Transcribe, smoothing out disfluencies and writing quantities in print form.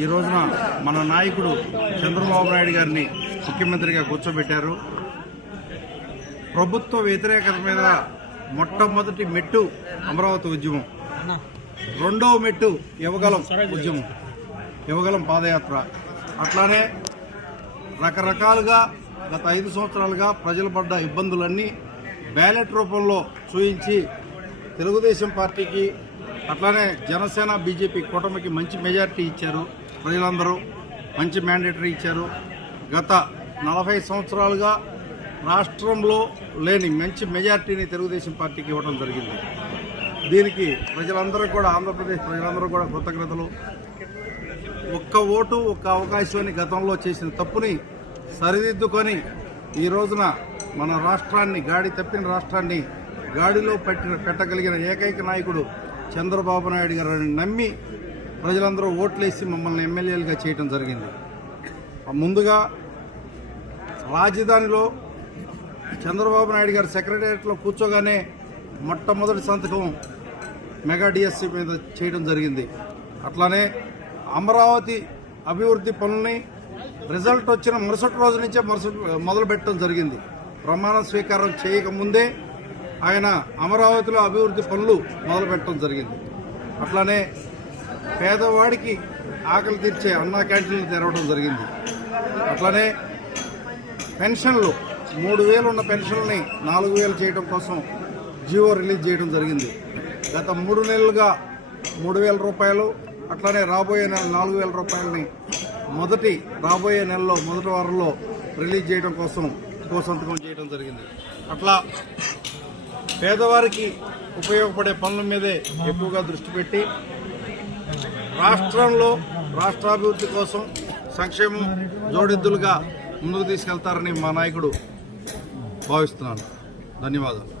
ఈ రోజున మన నాయకుడు చంద్రబాబు నాయుడు గారిని ముఖ్యమంత్రిగా కూర్చోబెట్టారు. ప్రభుత్వ వ్యతిరేకత మీద మొట్టమొదటి మెట్టు అమరావతి ఉద్యమం, రెండవ మెట్టు యువగలం ఉద్యమం, యువగలం పాదయాత్ర. అట్లానే రకరకాలుగా గత 5 సంవత్సరాలుగా ప్రజలు పడ్డ ఇబ్బందులన్నీ బ్యాలెట్ రూపంలో చూయించి తెలుగుదేశం పార్టీకి అట్లానే జనసేన బీజేపీ కూటమికి మంచి మెజారిటీ ఇచ్చారు. ప్రజలందరూ మంచి మ్యాండేటరీ ఇచ్చారు. గత 40 సంవత్సరాలుగా రాష్ట్రంలో లేని మంచి మెజారిటీని తెలుగుదేశం పార్టీకి ఇవ్వడం జరిగింది. దీనికి ప్రజలందరూ కూడా, ఆంధ్రప్రదేశ్ ప్రజలందరూ కూడా కృతజ్ఞతలు. ఒక్క ఓటు ఒక్క అవకాశాన్ని గతంలో చేసిన తప్పుని సరిదిద్దుకొని ఈ రోజున మన రాష్ట్రాన్ని, గాడి తప్పిన రాష్ట్రాన్ని గాడిలో పెట్టగలిగిన ఏకైక నాయకుడు చంద్రబాబు నాయుడు గారిని నమ్మి ప్రజలందరూ ఓట్లేసి మమ్మల్ని ఎమ్మెల్యేలుగా చేయడం జరిగింది. ముందుగా రాజధానిలో చంద్రబాబు నాయుడు గారి సెక్రటేరియట్లో కూర్చోగానే మొట్టమొదటి సంతకం మెగా డిఎస్సీ మీద చేయడం జరిగింది. అట్లానే అమరావతి అభివృద్ధి పనుల్ని రిజల్ట్ వచ్చిన మరుసటి రోజు నుంచే మొదలు పెట్టడం జరిగింది. ప్రమాణ స్వీకారం చేయకముందే ఆయన అమరావతిలో అభివృద్ధి పనులు మొదలు పెట్టడం జరిగింది. అట్లానే పేదవాడికి ఆకలి తీర్చే అన్నా క్యాంటీన్లు తెరవడం జరిగింది. అట్లానే పెన్షన్లు 3,000 ఉన్న పెన్షన్ని 4,000 చేయడం కోసం జీవో రిలీజ్ చేయడం జరిగింది. గత 3 నెలలుగా 3,000 రూపాయలు, అట్లానే రాబోయే నెల 4,000 రూపాయలని రాబోయే నెలలో మొదటి వారంలో రిలీజ్ చేయడం కోసం సంతకం చేయడం జరిగింది. అట్లా పేదవారికి ఉపయోగపడే పనుల మీదే ఎక్కువగా దృష్టి పెట్టి రాష్ట్రంలో రాష్ట్రాభివృద్ధి కోసం సంక్షేమం జోడెద్దులుగా ముందుకు తీసుకెళ్తారని మా నాయకుడు భావిస్తున్నాను. ధన్యవాదాలు.